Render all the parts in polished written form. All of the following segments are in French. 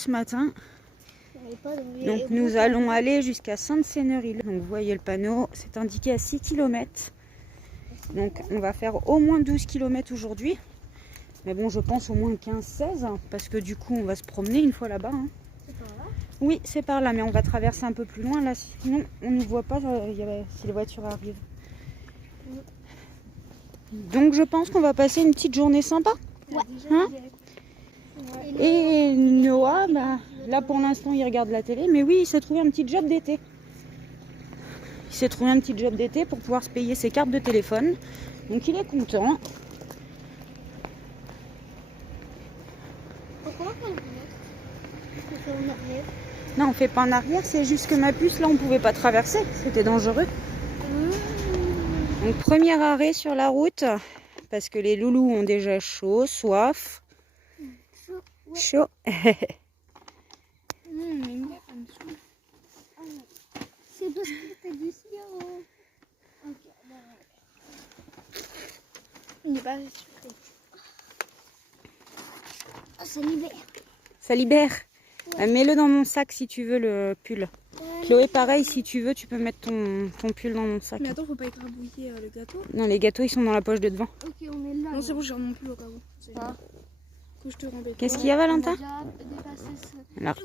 ce matin. Donc nous allons aller jusqu'à Sainte-Seinerie. Donc vous voyez le panneau, c'est indiqué à 6 km. Donc on va faire au moins 12 km aujourd'hui. Mais bon, je pense au moins 15-16, parce que du coup on va se promener une fois là-bas. Hein. C'est par là? Oui, c'est par là, mais on va traverser un peu plus loin. Là, sinon on ne voit pas si les voitures arrivent. Donc je pense qu'on va passer une petite journée sympa. Ouais. Hein? Et Noah, bah, là pour l'instant il regarde la télé, mais oui, il s'est trouvé un petit job d'été. Il s'est trouvé un petit job d'été pour pouvoir se payer ses cartes de téléphone. Donc il est content. Pourquoi on fait en arrière? Non, on fait pas en arrière, c'est juste que ma puce, là on pouvait pas traverser, c'était dangereux. Donc premier arrêt sur la route, parce que les loulous ont déjà chaud, soif. Chaud. C'est parce que t'as du sirop. Il n'est pas sucré. Oh, ça libère. Ça libère. Ouais. Mets-le dans mon sac si tu veux, le pull. Chloé, pareil, si tu veux, tu peux mettre ton pull dans mon sac. Mais attends, faut pas écrabouiller le gâteau. Non, les gâteaux, ils sont dans la poche de devant. Ok, on est là. Non, c'est bon, j'ai mon pull au cas où. Ah. Que je te rembête. Qu'est-ce qu'il y a, Valentin? Alors,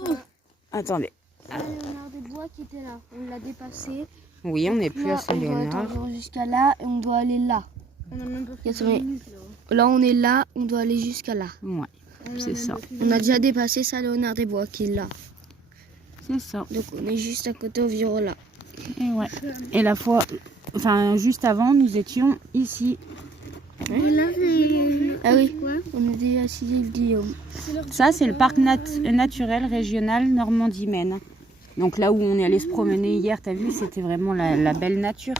attendez. Saint-Léonard des Bois qui était là. On l'a dépassé. Oui, on n'est plus à On doit Saint-Léonard. attendre jusqu'à là et on doit aller là. On a même pas fait 80 10 minutes là. Là, on est là, on doit aller jusqu'à là. Ouais, c'est ça. On a déjà dépassé Saint-Léonard des Bois qui est là. C'est ça. Donc, on est juste à côté au Virola. Et ouais. Et la fois, enfin, juste avant, nous étions ici. Et là, ah oui, on était assis avec Guillaume. Ça, c'est le parc naturel régional Normandie-Maine. Donc là où on est allé se promener hier, t'as vu, c'était vraiment la belle nature.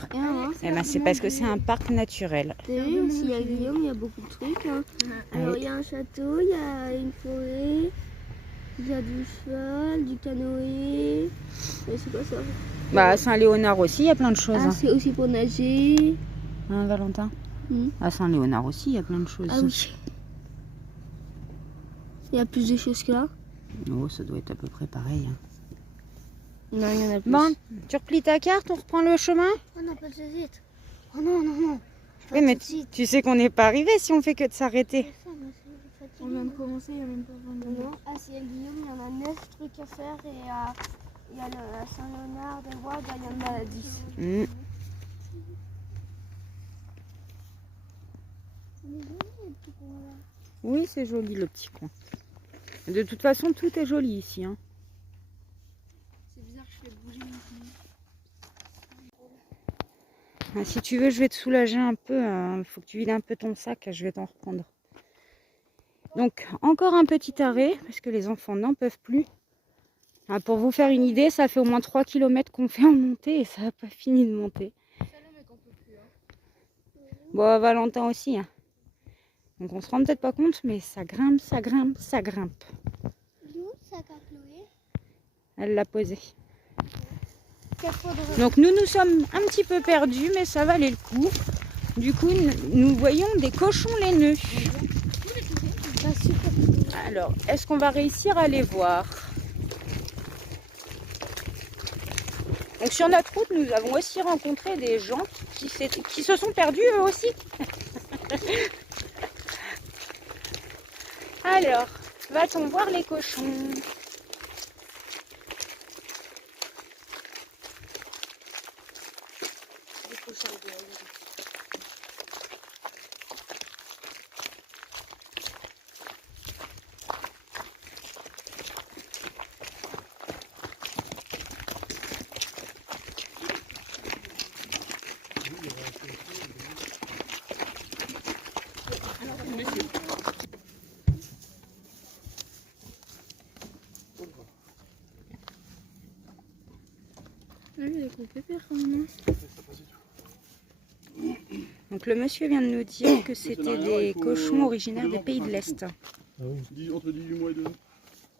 Et ben, c'est parce que c'est un parc naturel. T'as vu, aussi à Guillaume, il y a beaucoup de trucs. Hein. Alors, il y a un château, il y a une forêt, il y a du cheval, du canoë. Et c'est quoi ça? Bah, à Saint-Léonard aussi, il y a plein de choses. Ah, c'est aussi pour nager. Hein, Valentin? À Saint-Léonard aussi, il y a plein de choses. Ah oui. Il y a plus de choses que là? Oh, ça doit être à peu près pareil. Hein. Non, il y en a plus. Bon, tu replies ta carte, on reprend le chemin? Oh non, pas tout de suite. Oh non, non, non. Oui, mais tu sais qu'on n'est pas arrivé si on fait que de s'arrêter. On vient de commencer, il n'y a même pas 20 minutes. À Ciel-Guillaume, il y en a 9 trucs à faire et à Saint-Léonard des Bois, il y en a 10. Oui, c'est joli le petit coin. De toute façon, tout est joli ici. Hein. C'est bizarre, je fais bouger ici. Ah, si tu veux, je vais te soulager un peu. Il faut que tu vides un peu ton sac, je vais t'en reprendre. Donc, encore un petit arrêt, parce que les enfants n'en peuvent plus. Ah, pour vous faire une idée, ça fait au moins 3 km qu'on fait en montée et ça n'a pas fini de monter. Bon, Valentin aussi. Hein. Donc on se rend peut-être pas compte, mais ça grimpe, ça grimpe, ça grimpe. D'où ça qu'a Chloé? Elle l'a posé. Donc nous sommes un petit peu perdus, mais ça valait le coup. Du coup, nous voyons des cochons laineux. Alors, est-ce qu'on va réussir à les voir? Donc sur notre route, nous avons aussi rencontré des gens qui se sont perdus eux aussi. Alors, va-t-on voir les cochons? Donc le monsieur vient de nous dire que c'était des cochons originaires des pays de l'Est. Ah oui. Entre 18 mois et 2 ans.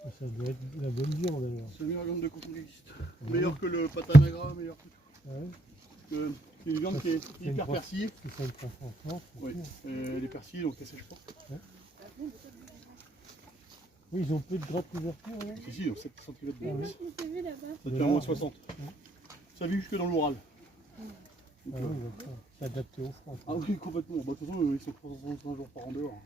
Ça doit être la bonne viande alors. C'est la meilleure viande de cochon qui existe. Meilleur que le patanagra, meilleur que tout. Ah ouais. C'est une viande qui est hyper persillée. C'est ça le transformation. Oui. Les persillés, donc ça sèche pas. Ouais. Oui, ils ont peu de gratte d'ouverture. Si, si, ils ont 7 cm de vis. vu là-bas. Ça tient moins 60. Ça vit jusque dans l'Oural. Ah oui, d'accord. C'est adapté au froid. Ah oui, complètement. Bah, de toute façon, ils sont 365 jours par an dehors.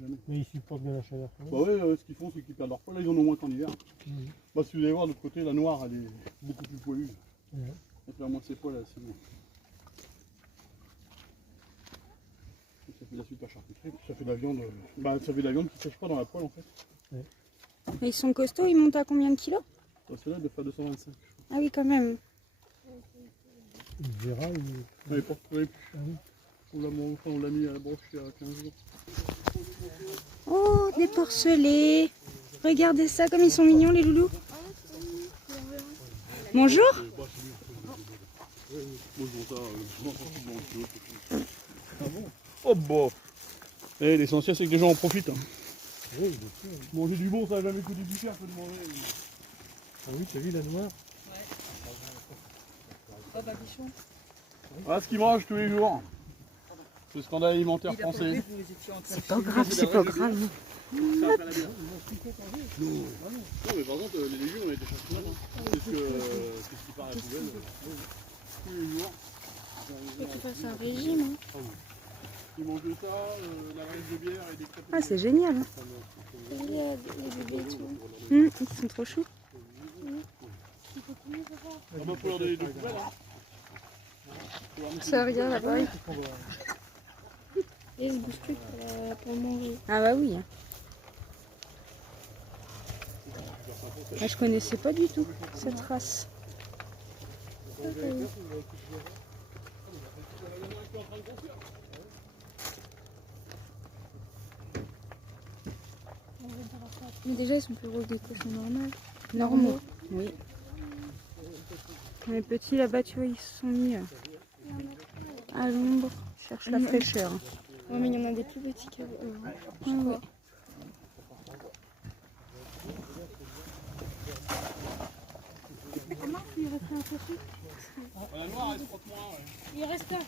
Jamais. Mais ils supportent bien la chaleur quand même. Bah ouais, ce qu'ils font, c'est qu'ils perdent leur poil. Là, ils en ont moins qu'en hiver. Bah, si vous allez voir de l'autre côté, la noire, elle est beaucoup plus poilue. Elle perd moins de ses poils, elle est assez loin. Ça fait de la super charcuterie, ça fait de la viande. Bah, ça fait de la viande qui ne sèche pas dans la poêle en fait. Et ils sont costauds, ils montent à combien de kilos? Celle-là, elle doit faire 225. Ah oui, quand même. Il verra. On n'est pas retrouvé plus. Ah oui. On l'a mis à la broche il y a 15 jours. Oh, des porcelets. Regardez ça, comme ils sont mignons les loulous. Bonjour. Oh bon. Eh, l'essentiel c'est que les gens en profitent. Hein. Oui, bien sûr. Manger du bon, ça n'a jamais coûté du cher, faut demander. Ah oui, t'as vu la noire? Oh bah bichon. Voilà ce qu'ils mangent tous les jours. C'est le scandale alimentaire français. C'est pas grave, c'est pas grave. Non, mais par contre, les légumes, on a été chercher là. C'est ce qui part à la poubelle. Tous les jours. Faut que tu fasses un régime. Hein. Ils mangent de ça, la valise de bière et des crêpes. Ah, c'est génial. Hein. Il y a les bébés et tout. Ils sont trop choux. Ah bah, faut leur donner deux poubelles. Hein. Ça regarde là-bas. Et ce bouge plus pour manger. Ah bah oui. Ah, je connaissais pas du tout cette race. Mais déjà ils sont plus gros que des cochons normaux. Oui. Les petits là-bas, tu vois, ils se sont mis à l'ombre, cherchent la fraîcheur. Ouais, mais il y en a des plus petits que Ouais. Comment il reste un cochon? La noire, elle se frotte moins. Ouais. Il reste un.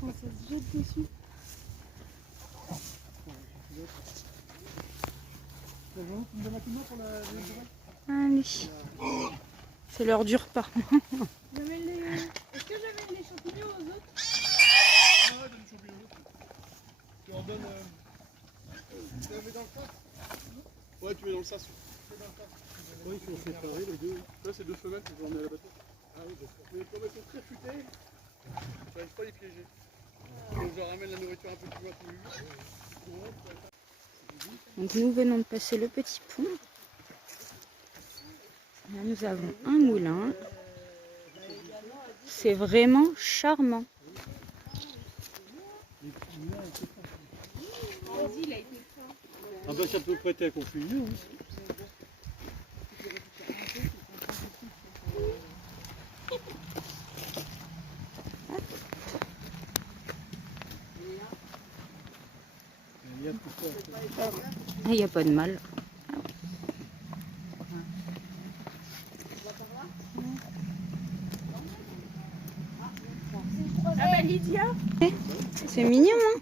Quand ça se jette dessus. Allez. C'est l'heure du repas. Est-ce que j'amène les champignons aux autres? Ah ouais, donne des champignons. Tu en donnes. Tu les mets dans le sac? Ouais, tu mets dans le sas. Oui, ils sont séparés les deux. Là, c'est deux femelles que je vais emmener à la bateau. Ah oui, d'accord. Mais comme elles sont très futées, j'arrive pas à les piéger. Donc je leur ramène la nourriture un peu plus loin que lui. Donc nous venons de passer le petit pont. Là nous avons un moulin. C'est vraiment charmant. Ah bah ça peut prêter à confusion. Il n'y a pas de mal. Ah bah Lydia. C'est mignon, hein?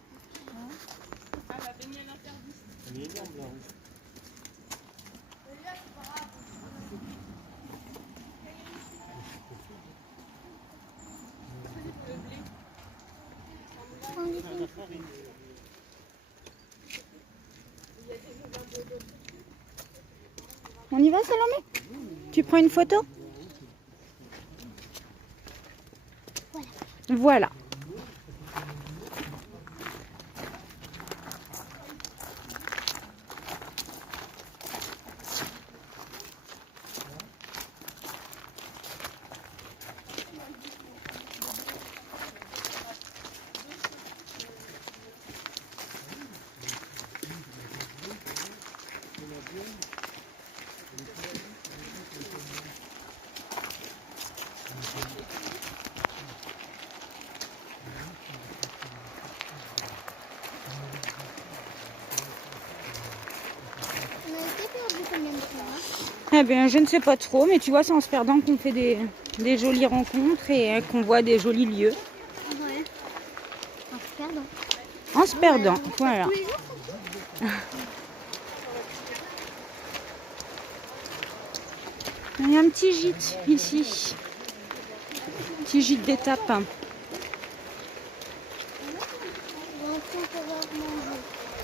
On y va, Salomé? Tu prends une photo? Voilà. On a été perdu combien de temps? Eh bien, je ne sais pas trop, mais tu vois, c'est en se perdant qu'on fait des des jolies rencontres et qu'on voit des jolis lieux. Ouais. En se perdant. En se perdant, voilà. Il y a un petit gîte ici. Petit gîte d'étape. On va manger.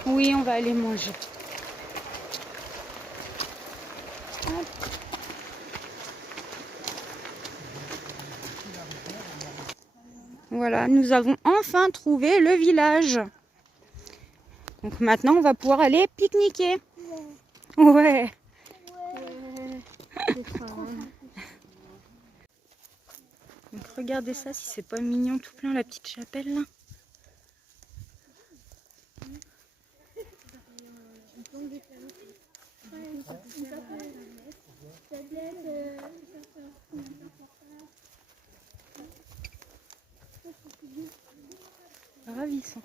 Oui, on va aller manger. Hop. Voilà, nous avons enfin trouvé le village. Donc maintenant, on va pouvoir aller pique-niquer. Ouais. Donc regardez ça, si c'est pas mignon tout plein la petite chapelle là. Ravissant.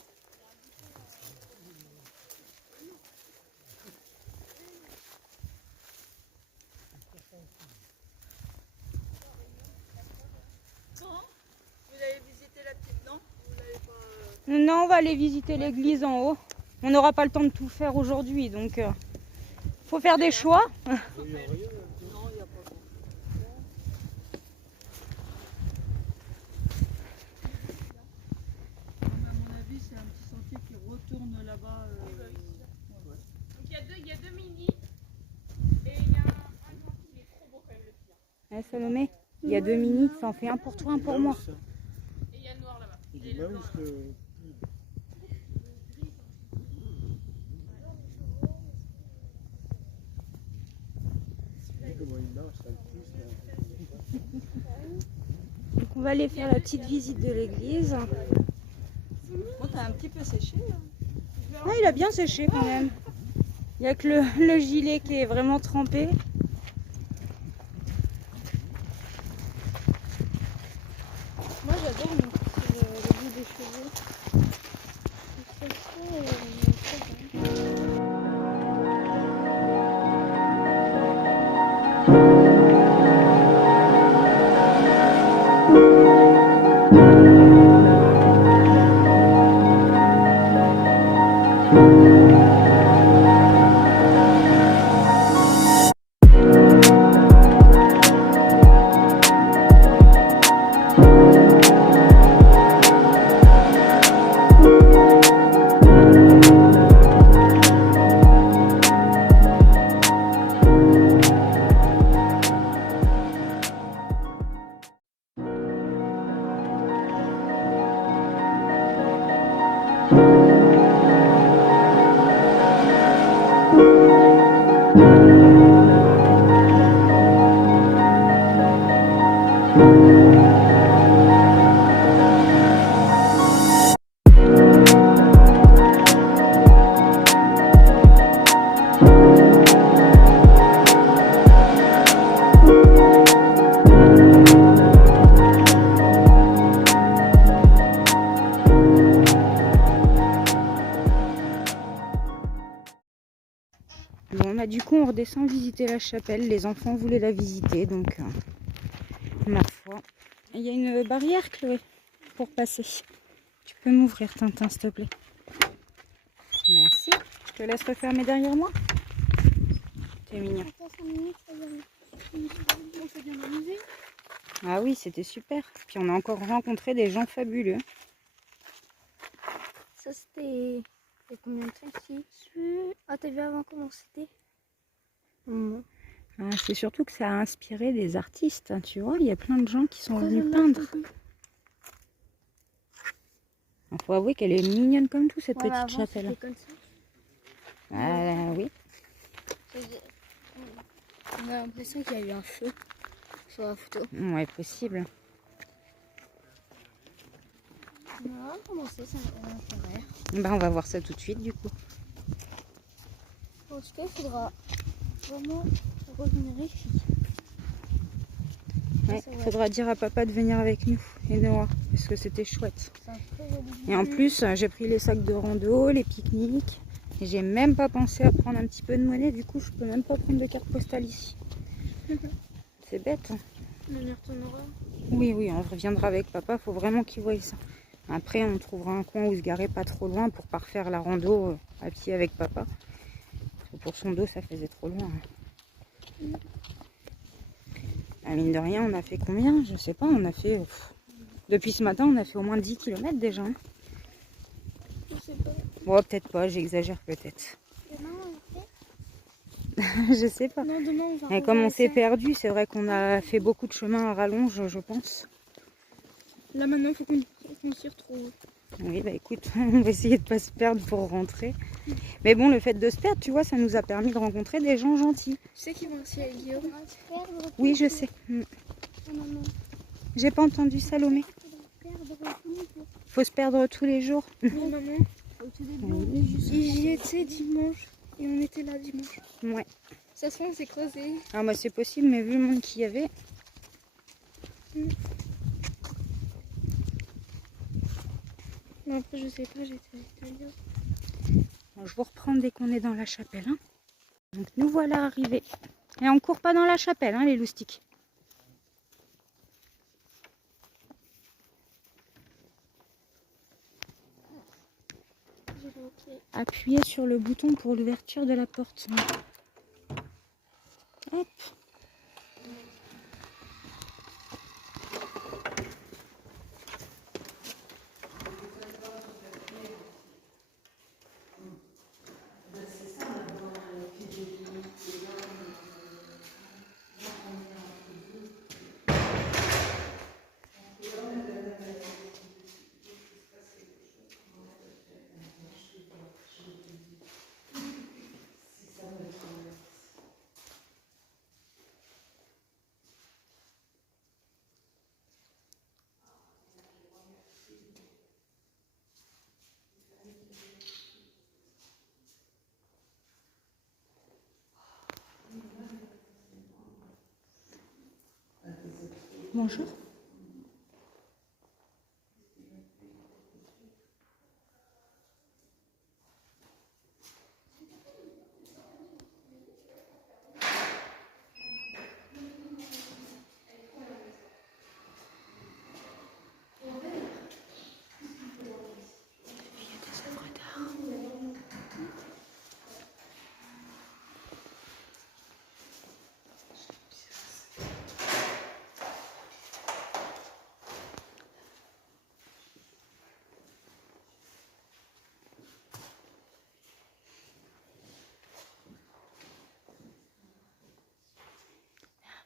Non, on va aller visiter l'église en haut. On n'aura pas le temps de tout faire aujourd'hui, donc faut faire des choix. Salomé, il y a 2 mini, ça en fait un pour toi, un pour moi. Et il y a le noir là-bas. Donc on va aller faire la petite visite de l'église. Bon, t'as un petit peu séché. Ah, il a bien séché quand même. Il n'y a que le gilet qui est vraiment trempé. Moi j'adore le bout des cheveux. Bon, bah, du coup, on redescend visiter la chapelle. Les enfants voulaient la visiter, donc ma foi. Il y a une barrière, Chloé, pour passer. Tu peux m'ouvrir, Tintin, s'il te plaît. Merci. Je te laisse refermer derrière moi. C'est mignon. Ah oui, c'était super. Puis on a encore rencontré des gens fabuleux. Ça c'était... Il y a combien de temps ici? Ah, t'as vu avant comment c'était? Ah, c'est surtout que ça a inspiré des artistes, hein, tu vois. Il y a plein de gens qui sont venus peindre. Il faut avouer qu'elle est mignonne comme tout, cette petite chapelle. Ah oui. On a l'impression qu'il y a eu un feu sur la photo. Ouais, possible. On va commencer, ça a l'intérieur. Bah, on va voir ça tout de suite, du coup. Parce qu'il faudra vraiment revenir ici. Ouais, faudra dire à papa de venir avec nous et Noah, parce que c'était chouette. Et en plus, j'ai pris les sacs de rando, les pique-niques. Et j'ai même pas pensé à prendre un petit peu de monnaie, du coup je peux même pas prendre de carte postale ici. C'est bête. Hein. On y retournera. Oui, oui, on reviendra avec papa. Faut vraiment qu'il voie ça. Après, on trouvera un coin où se garer pas trop loin pour pas refaire la rando à pied avec papa. Parce que pour son dos, ça faisait trop loin. Mine de rien, on a fait combien? Je sais pas, on a fait... Depuis ce matin, on a fait au moins 10 km déjà. Hein. Je sais pas. Bon, peut-être pas, j'exagère peut-être. Demain, on fait? Je sais pas. Non, demain, on va Et comme on s'est revoir perdu, c'est vrai qu'on a fait beaucoup de chemin à rallonge, je pense. ça. Là, maintenant, il faut qu'on s'y retrouve. Oui, bah écoute, on va essayer de pas se perdre pour rentrer. Mais bon, le fait de se perdre, tu vois, ça nous a permis de rencontrer des gens gentils. Tu sais qu'ils vont aussi avec Guillaume. On va se perdre. Oui, je sais. Maman, J'ai pas entendu Salomé. on va se perdre tous les jours. Faut se perdre tous les jours. Oui, maman. Au tout début, on est juste. J'y étais dimanche. Et on était là dimanche. Ouais. Ça se fait, on s'est creusé. Ah bah c'est possible, mais vu le monde qu'il y avait. Non, après, je sais pas, j'étais avec ta Guillaume. Bon, je vous reprends dès qu'on est dans la chapelle. Hein. Donc nous voilà arrivés. Et on court pas dans la chapelle, hein, les loustiques. Appuyez sur le bouton pour l'ouverture de la porte. Hop. Bonjour.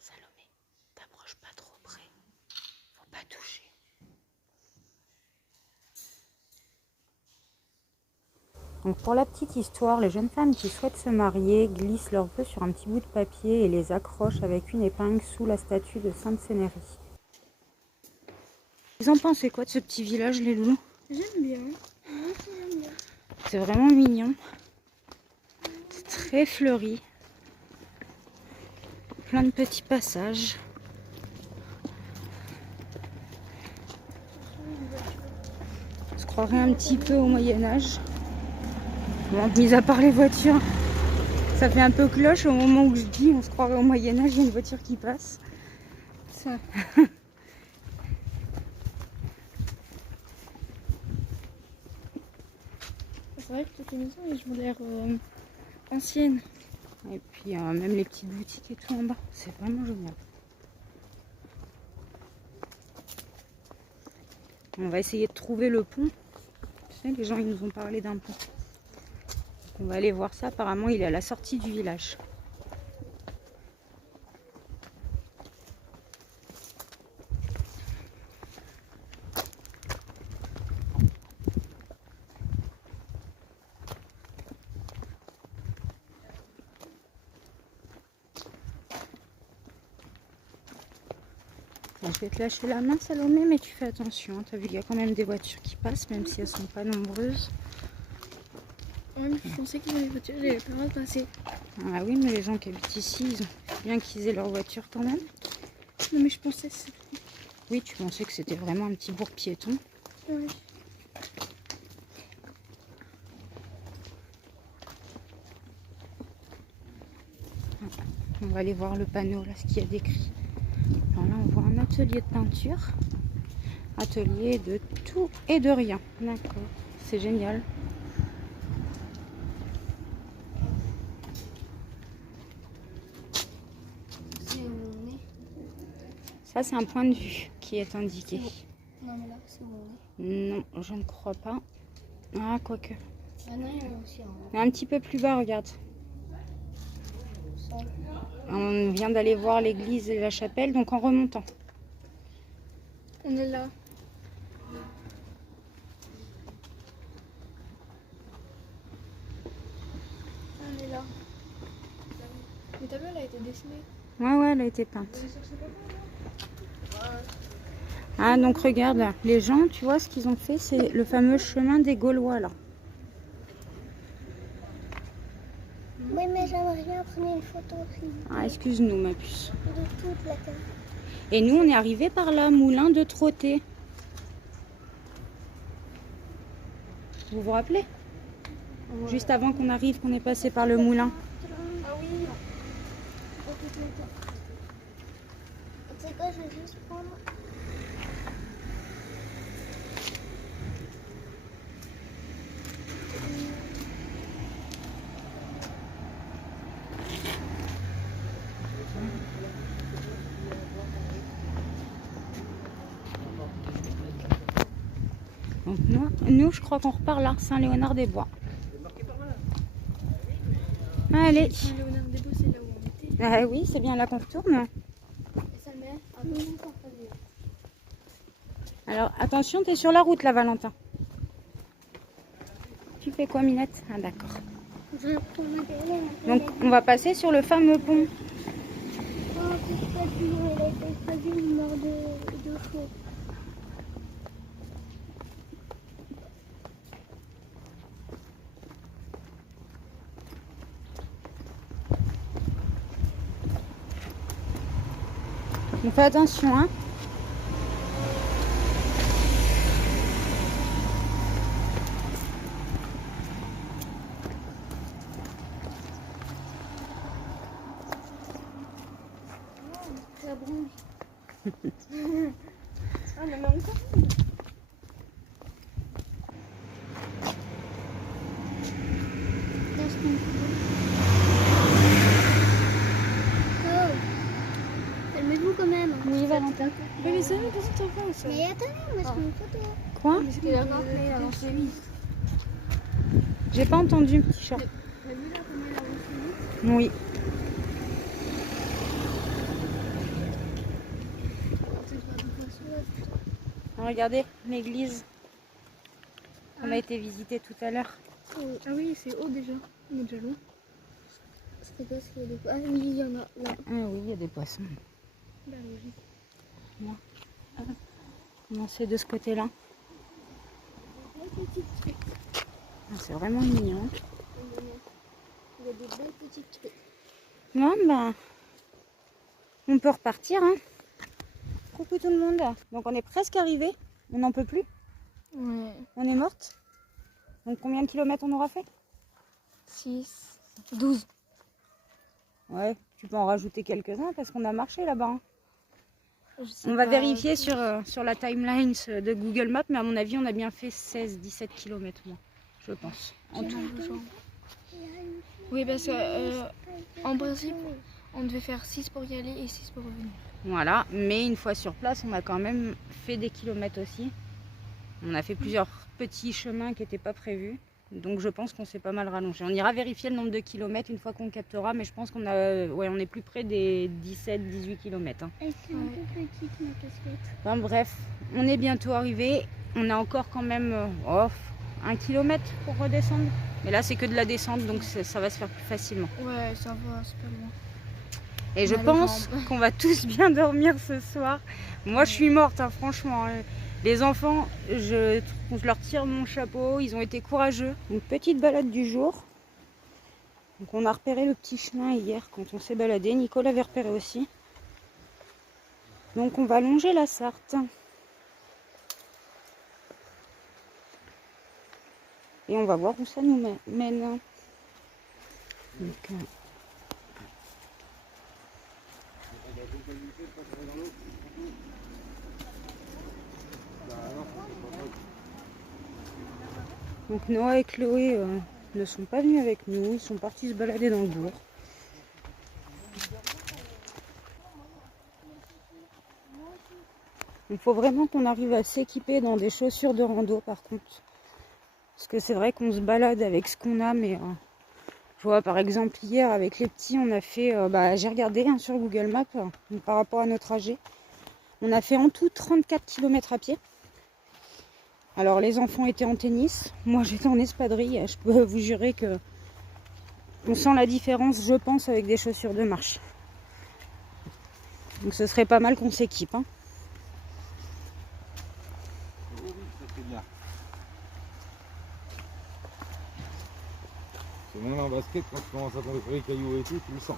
Salomé, t'approches pas trop près. Faut pas toucher. Donc pour la petite histoire, les jeunes femmes qui souhaitent se marier glissent leurs vœux sur un petit bout de papier et les accrochent avec une épingle sous la statue de Sainte Cénérie. Vous en pensez quoi de ce petit village, les loulous? J'aime bien. C'est vraiment mignon. C'est très fleuri. Plein de petits passages. On se croirait un petit peu au Moyen-Âge. Bon, mis à part les voitures, ça fait un peu cloche au moment où je dis on se croirait au Moyen-Âge, il y a une voiture qui passe. Ça. C'est vrai que toutes les maisons, elles ont l'air anciennes. Et puis même les petites boutiques et tout en bas, c'est vraiment génial. On va essayer de trouver le pont. Tu sais, les gens ils nous ont parlé d'un pont. Donc, on va aller voir ça, apparemment il est à la sortie du village. Je vais te lâcher la main, Salomé, mais tu fais attention. T'as vu, il y a quand même des voitures qui passent, même si elles sont pas nombreuses. Ouais, mais je pensais que les voitures, j'avais pas le droit de passer. Ah oui, mais les gens qui habitent ici, ils ont bien qu'ils aient leur voiture quand même. Non, mais je pensais que c'était... Oui, tu pensais que c'était vraiment un petit bourg piéton. Ouais. On va aller voir le panneau, là, ce qu'il y a décrit. Alors là, on voit atelier de peinture. Atelier de tout et de rien. D'accord, c'est génial. Ça, c'est un point de vue qui est indiqué. Non, mais là, c'est où on est. Non, je ne crois pas. Ah, quoique. Ah non, il y en a aussi Un petit peu plus bas, regarde. On vient d'aller voir l'église et la chapelle, donc en remontant. On est là. On est là. Mais t'as vu, elle a été dessinée. Ouais, elle a été peinte. Ah, donc regarde, les gens, tu vois, ce qu'ils ont fait, c'est le fameux chemin des Gaulois, là. Oui, mais j'aimerais bien prendre une photo Ah, excuse-nous, ma puce. de toute la terre. Et nous, on est arrivé par là, moulin de Trotté. Vous vous rappelez? Juste avant qu'on arrive, qu'on est passé par le moulin. Ah oui. Tu sais quoi, je vais juste prendre. Donc nous, je crois qu'on repart là, Saint-Léonard-des-Bois. Allez. Saint-Léonard-des-Bois, c'est là où on était. Ah oui, c'est bien là qu'on retourne. Et ça le met à tout encore pas vu. Alors, attention, t'es sur la route là, Valentin. Tu fais quoi, Minette? Ah, d'accord. Je prends ma télé. Donc, on va passer sur le fameux pont. Oh, pourquoi elle a été prévue une mort de faux. On fait attention, hein. Ça bronze. Ah, mais encore. Calmez-vous quand même. Oui, Valentin. Mais c'est même pas cette enfance. Mais attendez, moi je prends une photo. Quoi? Mais c'était d'accord, mais avant c'est mis. J'ai pas entendu, petit chat. T'as vu là comment elle a reçu? Oui. Regardez l'église. On a été visiter tout à l'heure. Ah oui, c'est haut déjà. On est déjà loin. C'était quoi ce qu'il y a des... Ah oui, il y en a là. Ah oui, il y a des poissons. Bah, logique. Non, c'est de ce côté-là. Ah, c'est vraiment mignon. Il y a des belles petites trucs. Bon, bah, on peut repartir, hein. Coucou tout le monde. Donc on est presque arrivé. On n'en peut plus. Ouais. On est morte. Donc combien de kilomètres on aura fait? 6, 12. Ouais, tu peux en rajouter quelques-uns parce qu'on a marché là-bas. Hein. On On va vérifier sur la timeline de Google Maps, mais à mon avis, on a bien fait 16-17 km, moi, je pense. En tout. Oui, parce que en principe, on devait faire 6 pour y aller et 6 pour revenir. Voilà, mais une fois sur place, on a quand même fait des kilomètres aussi. On a fait plusieurs petits chemins qui n'étaient pas prévus. Donc je pense qu'on s'est pas mal rallongé. On ira vérifier le nombre de kilomètres une fois qu'on captera, mais je pense qu'on on est plus près des 17-18 km. Hein. Elle est un peu petite ma casquette. Enfin, bref, on est bientôt arrivé. On a encore quand même 1 kilomètre pour redescendre. Mais là c'est que de la descente, donc ça va se faire plus facilement. Ouais, ça va, c'est pas loin. Et je pense qu'on va tous bien dormir ce soir. Moi je suis morte, hein, franchement. Les enfants, je leur tire mon chapeau, ils ont été courageux. Une petite balade du jour. Donc on a repéré le petit chemin hier quand on s'est baladé. Nicole avait repéré aussi. Donc on va longer la Sarthe. Et on va voir où ça nous mène. Donc, Donc Noah et Chloé ne sont pas venus avec nous, ils sont partis se balader dans le bourg. Il faut vraiment qu'on arrive à s'équiper dans des chaussures de rando par contre. Parce que c'est vrai qu'on se balade avec ce qu'on a, mais je vois par exemple hier avec les petits, on a fait, j'ai regardé sur Google Maps par rapport à notre trajet. On a fait en tout 34 km à pied. Alors les enfants étaient en tennis, moi j'étais en espadrille. Je peux vous jurer que on sent la différence, je pense, avec des chaussures de marche. Donc ce serait pas mal qu'on s'équipe. Hein. C'est moins en basket quand tu commences à tomber sur les cailloux et tout, tu le sens.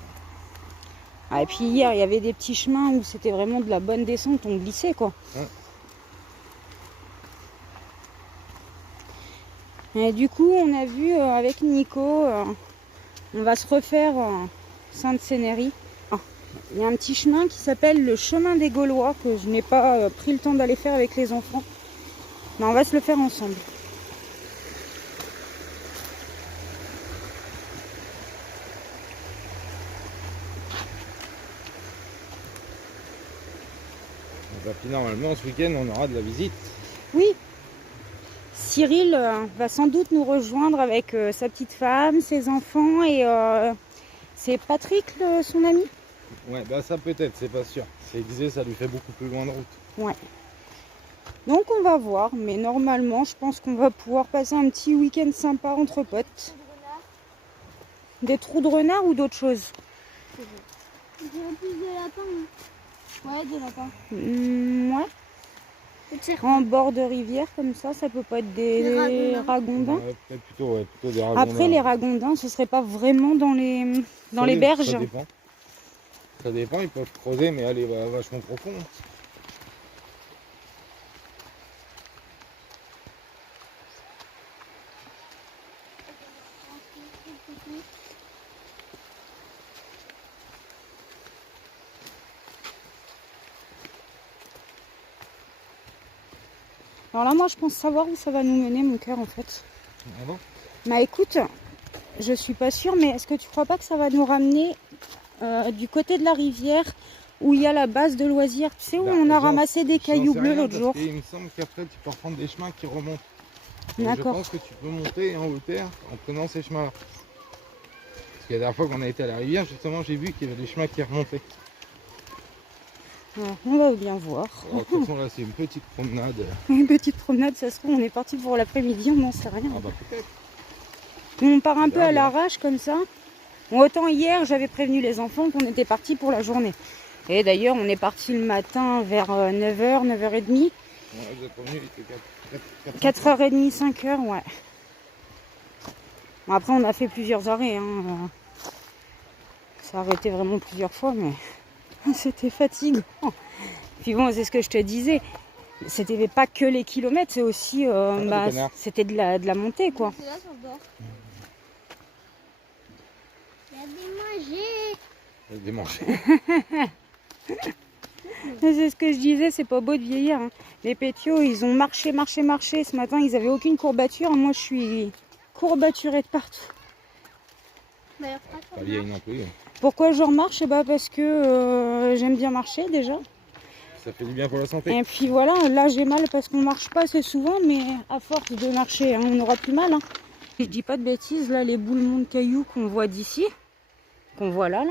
Ah, et puis hier, il y avait des petits chemins où c'était vraiment de la bonne descente, on glissait quoi. Ouais. Et du coup, on a vu avec Nico, on va se refaire Sainte-Sénérie. Il y a un petit chemin qui s'appelle le chemin des Gaulois, que je n'ai pas pris le temps d'aller faire avec les enfants. Mais on va se le faire ensemble. Puis normalement, ce week-end, on aura de la visite. Oui. Cyril va sans doute nous rejoindre avec sa petite femme, ses enfants et c'est Patrick, son ami. Ouais, bah ça peut-être, c'est pas sûr. C'est disait, ça lui fait beaucoup plus loin de route. Ouais. Donc on va voir, mais normalement, je pense qu'on va pouvoir passer un petit week-end sympa entre potes. Des trous de renard ou d'autres choses? Je dirais plus de lapins. Ouais, des lapins. Ouais. En bord de rivière comme ça peut pas être des ragondins. Ouais, peut-être plutôt des ragondins. Après les ragondins, ce serait pas vraiment dans les berges. Ça dépend. Ça dépend, ils peuvent creuser, mais aller vachement profond. Alors là, moi, je pense savoir où ça va nous mener, mon cœur, en fait. Ah bon? Bah écoute, je suis pas sûre, mais est-ce que tu crois pas que ça va nous ramener du côté de la rivière où il y a la base de loisirs? Tu sais, où on a ramassé des cailloux bleus l'autre jour. Il me semble qu'après, tu peux reprendre des chemins qui remontent. D'accord. Je pense que tu peux monter en hauteur en prenant ces chemins-là. Parce que la dernière fois qu'on a été à la rivière, justement, j'ai vu qu'il y avait des chemins qui remontaient. Ouais, on va bien voir. Alors, de toute façon, là, c'est une petite promenade. Une petite promenade, ça se trouve, on est parti pour l'après-midi, on n'en sait rien. Ah bah peut-être. On part un peu à l'arrache comme ça. Bon, autant hier, j'avais prévenu les enfants qu'on était parti pour la journée. Et d'ailleurs, on est parti le matin vers 9h, 9h30. Ouais, vous êtes revenu, il était 4h30, 5h, ouais. Bon, après, on a fait plusieurs arrêts. Hein. Ça a arrêté vraiment plusieurs fois, mais c'était fatigant. Puis bon, c'est ce que je te disais. C'était pas que les kilomètres, c'est aussi c'était de la montée, quoi. C'est là sur le bord. Il y a des mangés. C'est ce que je disais, c'est pas beau de vieillir. Hein. Les pétios, ils ont marché. Ce matin, ils avaient aucune courbature. Moi, je suis courbaturée de partout. pas vieille non plus. Pourquoi je remarche? Parce que j'aime bien marcher déjà. Ça fait du bien pour la santé. Et puis voilà, là j'ai mal parce qu'on marche pas assez souvent, mais à force de marcher, on aura plus mal. Hein. Je dis pas de bêtises, là les boulements de cailloux qu'on voit d'ici, qu'on voit là,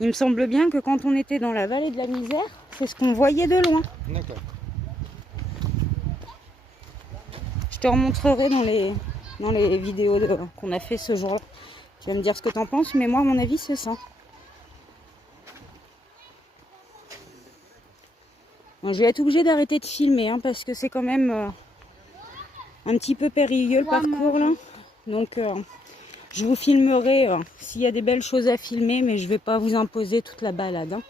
il me semble bien que quand on était dans la vallée de la misère, c'est ce qu'on voyait de loin. D'accord. Je te remontrerai dans les vidéos qu'on a fait ce jour-là. Tu vas me dire ce que tu en penses, mais moi à mon avis c'est ça. Bon, je vais être obligée d'arrêter de filmer parce que c'est quand même un petit peu périlleux le parcours là. Donc je vous filmerai s'il y a des belles choses à filmer, mais je ne vais pas vous imposer toute la balade. Hein.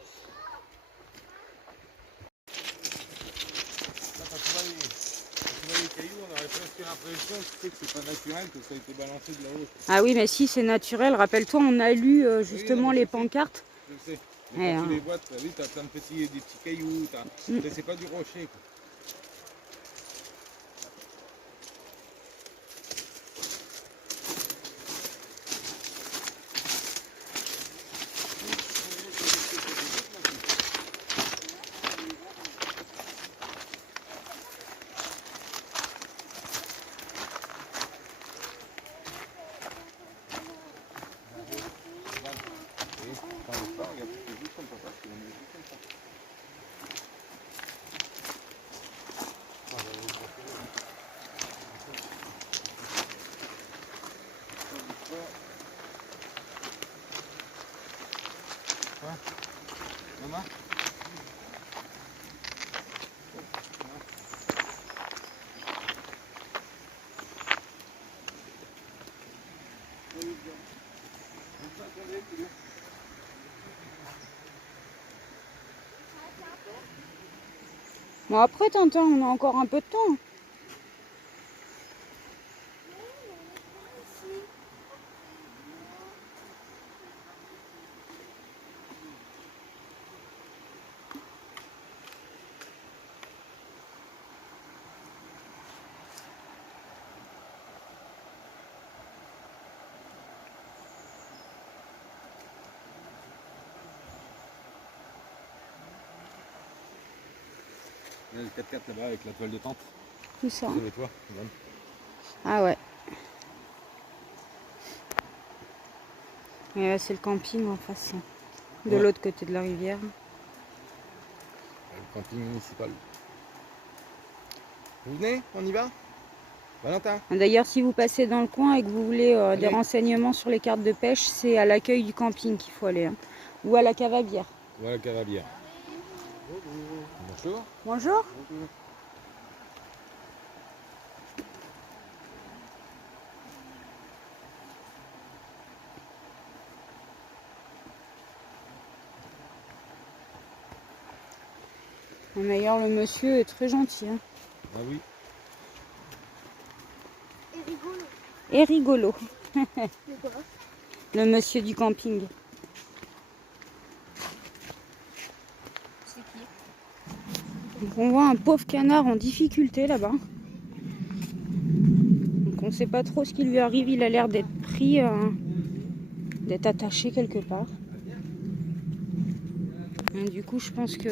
Que c'est pas naturel, que ça a été balancé de là-haut. Ah oui, mais si c'est naturel, rappelle-toi, on a lu justement les pancartes. Je sais. Mais quand tu les vois, tu as vu, tu as plein de des petits cailloux. C'est pas du rocher. Quoi. Maman. Bon après Tintin, on a encore un peu de temps. Il y a le 4x4 là-bas avec la toile de tente. Tout ça. C'est le toit. Ah ouais. Et c'est le camping en face, de l'autre côté de la rivière. Le camping municipal. Vous venez? On y va? Valentin? D'ailleurs, si vous passez dans le coin et que vous voulez des renseignements sur les cartes de pêche, c'est à l'accueil du camping qu'il faut aller. Hein. Ou à la cave à bière. Ou à la cave à bière. Bonjour. Bonjour. Bonjour. D'ailleurs, le monsieur est très gentil. Hein. Ah oui. Et rigolo. Le monsieur du camping. C'est qui? Donc on voit un pauvre canard en difficulté là-bas. Donc on ne sait pas trop ce qui lui arrive. Il a l'air d'être pris, d'être attaché quelque part. Et du coup, je pense que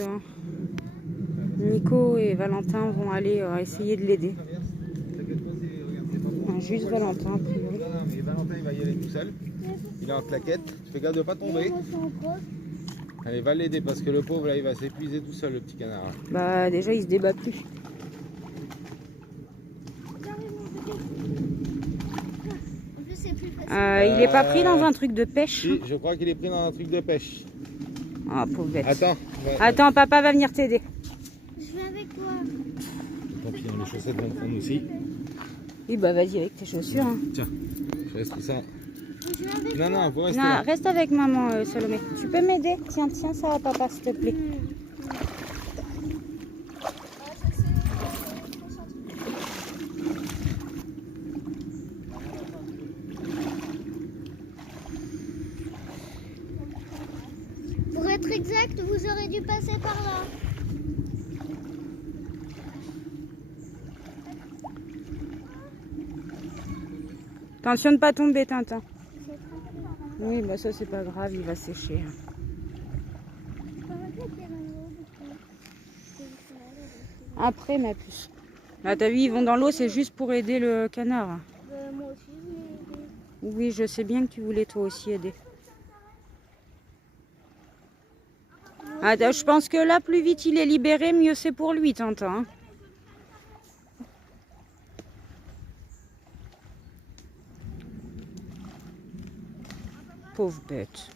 Nico et Valentin vont aller essayer de l'aider. Juste Valentin, a priori. Non, mais Valentin il va y aller tout seul. Il est en claquette. Fais gaffe de ne pas tomber. Allez, va l'aider parce que le pauvre là il va s'épuiser tout seul, le petit canard. Bah déjà il se débat plus. Il est pas pris dans un truc de pêche? Si, je crois qu'il est pris dans un truc de pêche. Ah, pauvre bête. Attends. Attends, papa va venir t'aider. Je vais avec toi. Tant pis, les chaussettes vont prendre aussi. Oui, bah vas-y avec tes chaussures. Hein. Tiens, je reste tout ça. Je vais avec Non, non, vous restez Non, là. reste avec maman, Salomé. Tu peux m'aider? Tiens, tiens ça à papa, s'il te plaît. Pour être exact, vous aurez dû passer par là. Attention de pas tomber, Tintin. Oui, bah ça c'est pas grave, il va sécher. Après, ma puce. Bah t'as vu, ils vont dans l'eau, c'est juste pour aider le canard. Moi aussi, je vais aider. Oui, je sais bien que tu voulais toi aussi aider. Ah, je pense que là, plus vite il est libéré, mieux c'est pour lui, Tintin. Pauvre bête.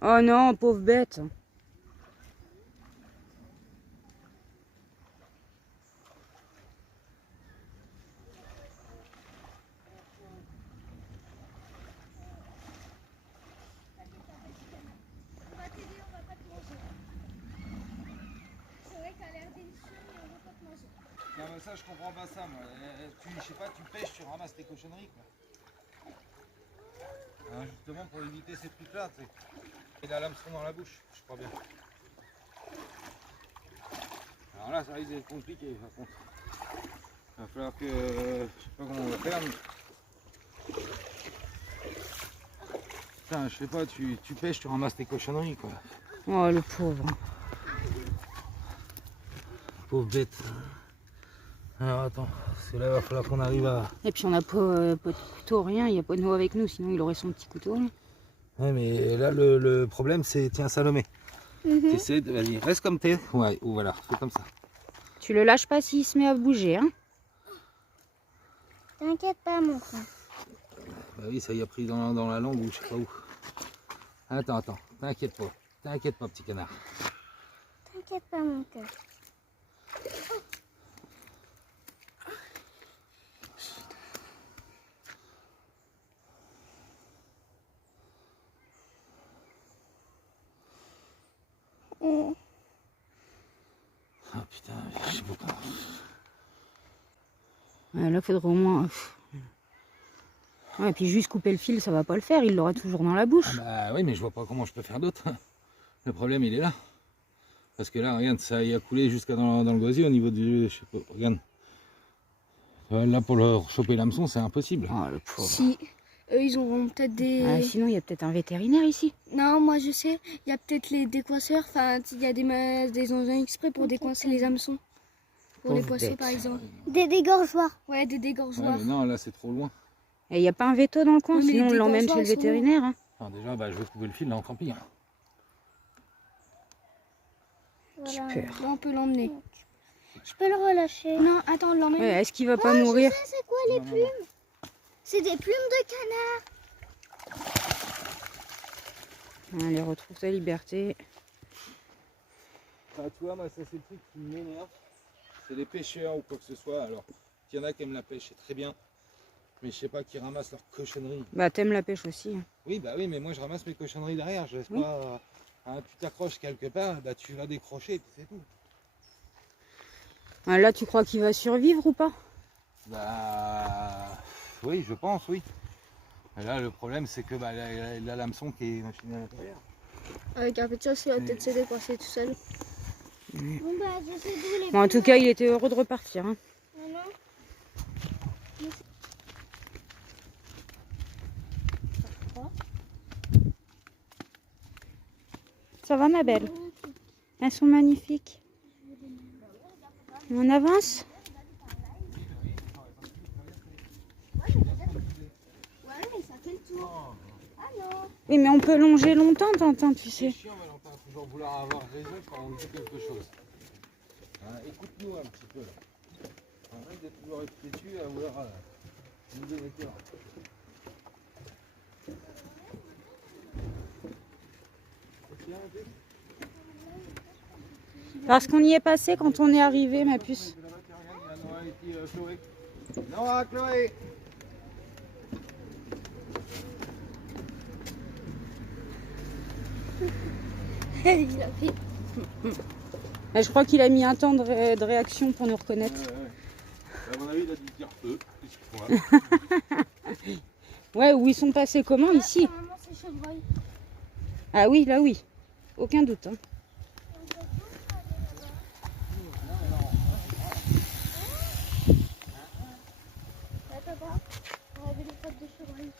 Oh non, pauvre bête. ça, je comprends pas ça, moi. Je sais pas, tu pêches, tu ramasses tes cochonneries, quoi. Hein, justement pour éviter ces trucs-là, tu sais. Et la l'hameçon dans la bouche, je crois bien. Alors là, ça risque d'être compliqué, par contre. Il va falloir que... je sais pas comment on va faire, mais... Putain, je sais pas, tu pêches, tu ramasses tes cochonneries, quoi. Oh, le pauvre. Pauvre bête. Alors attends, parce que là, il va falloir qu'on arrive à... Et puis on n'a pas de couteau, rien, il n'y a pas de nous avec nous, sinon il aurait son petit couteau. Là. Ouais, mais là, le problème, c'est... Tiens, Salomé. T'essaies de... Vas-y, reste comme t'es. Ouais, ou voilà, fais comme ça. Tu le lâches pas s'il se met à bouger, hein. T'inquiète pas, mon frère. Bah oui, ça y a pris dans la langue ou je sais pas où. Attends, t'inquiète pas. T'inquiète pas, petit canard. T'inquiète pas, mon cœur. Ah putain, je sais pas comment. Ouais, là, faudrait au moins... Ouais, et puis juste couper le fil, ça va pas le faire, il l'aura toujours dans la bouche. Ah bah oui, mais je vois pas comment je peux faire d'autre. Le problème, il est là. Parce que là, regarde, ça y a coulé jusqu'à dans le gosier au niveau du... Je sais pas, regarde. Là, pour le choper l'hameçon, c'est impossible. Oh, le pauvre. Si, eux, ils auront peut-être des... Ah, sinon, il y a peut-être un vétérinaire ici. Non, moi je sais, il y a peut-être les décoinceurs, enfin, il y a des engins exprès pour décoincer les hameçons. Pour les Pauvre poissons, bête. par exemple. Des dégorgeoirs. Ouais, des Ouais, dégorgeoirs. mais non, là, c'est trop loin. Et il n'y a pas un veto dans le coin, Oui, mais sinon on les l'emmène chez le décoinçois, ils sont vétérinaire. Hein. Alors déjà, bah, je vais couper le fil, là, en camping. Voilà. Super. Là, on peut l'emmener. Je peux le relâcher. Non, attends, on l'emmène. Ouais, est-ce qu'il va pas mourir? C'est quoi les plumes? C'est des plumes de canard. Allez, retrouve ta liberté. Bah, tu vois, moi, ça, c'est le truc qui m'énerve. C'est les pêcheurs ou quoi que ce soit. Alors, il y en a qui aiment la pêche, c'est très bien. Mais je sais pas, qui ramassent leurs cochonneries. Bah, t'aimes la pêche aussi. Hein. Oui, bah oui, mais moi, je ramasse mes cochonneries derrière. Je laisse Oui. pas... hein, tu t'accroches quelque part, bah, tu vas décrocher, et puis c'est tout. Ah, là, tu crois qu'il va survivre ou pas? Bah... Oui, je pense, oui. Et là, le problème, c'est que bah, la l'hameçon qui est machinée à l'intérieur. Avec un petit os, il va peut-être se décoincer tout seul. Bon bah je sais d'où les Bon, en tout cas, il était heureux de repartir. Hein. Maman. Ça va, ma belle? Elles sont magnifiques. On avance? Ouais, mais ça fait le tour. Ah non. Oui, mais on peut longer longtemps, Tintin, tu sais. C'est chiant, mais on peut toujours vouloir avoir raison quand on dit quelque chose. Hein, écoute-nous un petit peu. Arrête de toujours être têtu à vouloir nous donner tort. Parce qu'on y est passé quand on est arrivé, ma puce. Noah, Chloé. Il a fait... Et je crois qu'il a mis un temps de réaction pour nous reconnaître. À mon avis, il a dû dire feu. Excuse-moi. Ouais, où ils sont passés comment ici? Maman, c'est chevreuil. Ah oui, là oui. Aucun doute. Hein. Là, papa, on avait les pattes de chevreuil.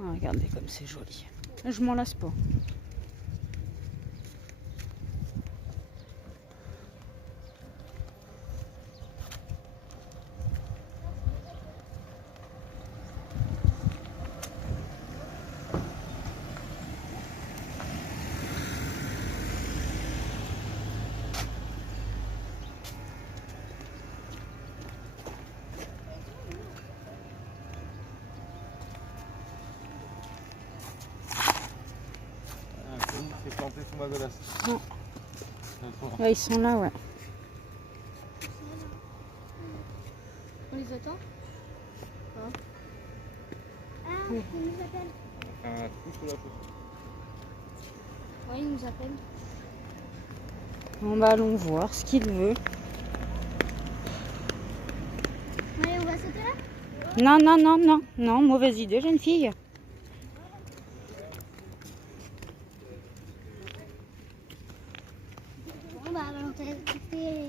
Ah, regardez comme c'est joli. Je m'en lasse pas. C'est planté sous ma golasse. Non. Ouais, ils sont là, ouais. On les attend? Ah, il nous appelle. Un trou sous la chaussure. Ouais, ils nous appellent. Allons voir ce qu'il veut. Allez, on va sauter là? Non, non, non, non, non, mauvaise idée, jeune fille. Bon, bah, alors, t'as fait...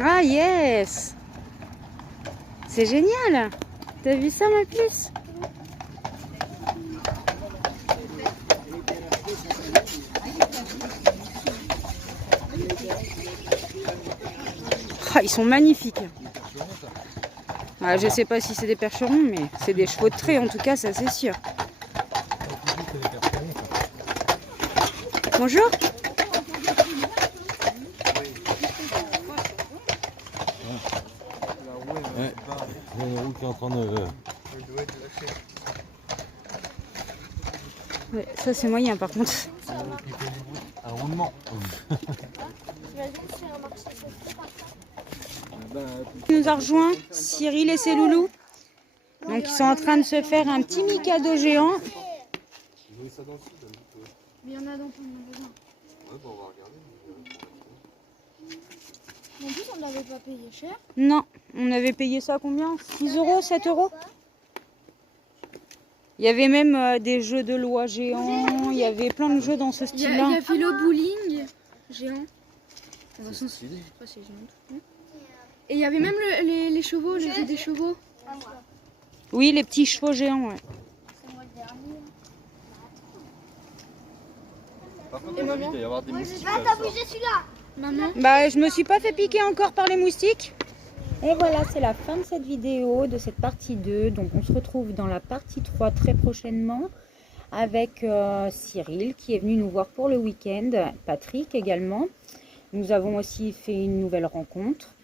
Ah yes! C'est génial! T'as vu ça ma puce? Ah, ils sont magnifiques! Ah, je sais pas si c'est des percherons, mais c'est des chevaux de trait en tout cas, ça c'est sûr. Bonjour! Ouais, il y a une roue qui est en train de... Ouais, ça c'est moyen par contre. Un roulement. Il nous a rejoint, Cyril et ses loulous. Donc ils sont en train de se faire un petit mikado géant. Mais il y en a dans ton magasin. Ouais, bon, on va regarder. En plus, on ne l'avait pas payé cher. Non, on avait payé ça combien? 6 euros, 7 euros? Il y avait même des jeux de loi géants, il y avait plein de jeux dans ce Il y style-là. a Philo Bowling géant. C'est stylé. Je sais pas si c'est géant. Et il y avait même les chevaux, les jeux des chevaux. Oui, les petits chevaux géants, ouais. Par contre, il va y avoir des moustiques. T'as bougé celui-là? Maman. Bah, je me suis pas fait piquer encore par les moustiques. Et voilà, c'est la fin de cette vidéo, de cette partie 2. Donc on se retrouve dans la partie 3 très prochainement avec Cyril qui est venu nous voir pour le week-end, Patrick également. Nous avons aussi fait une nouvelle rencontre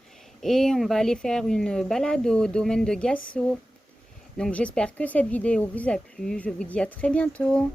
et on va aller faire une balade au domaine de Gassot. Donc j'espère que cette vidéo vous a plu. Je vous dis à très bientôt.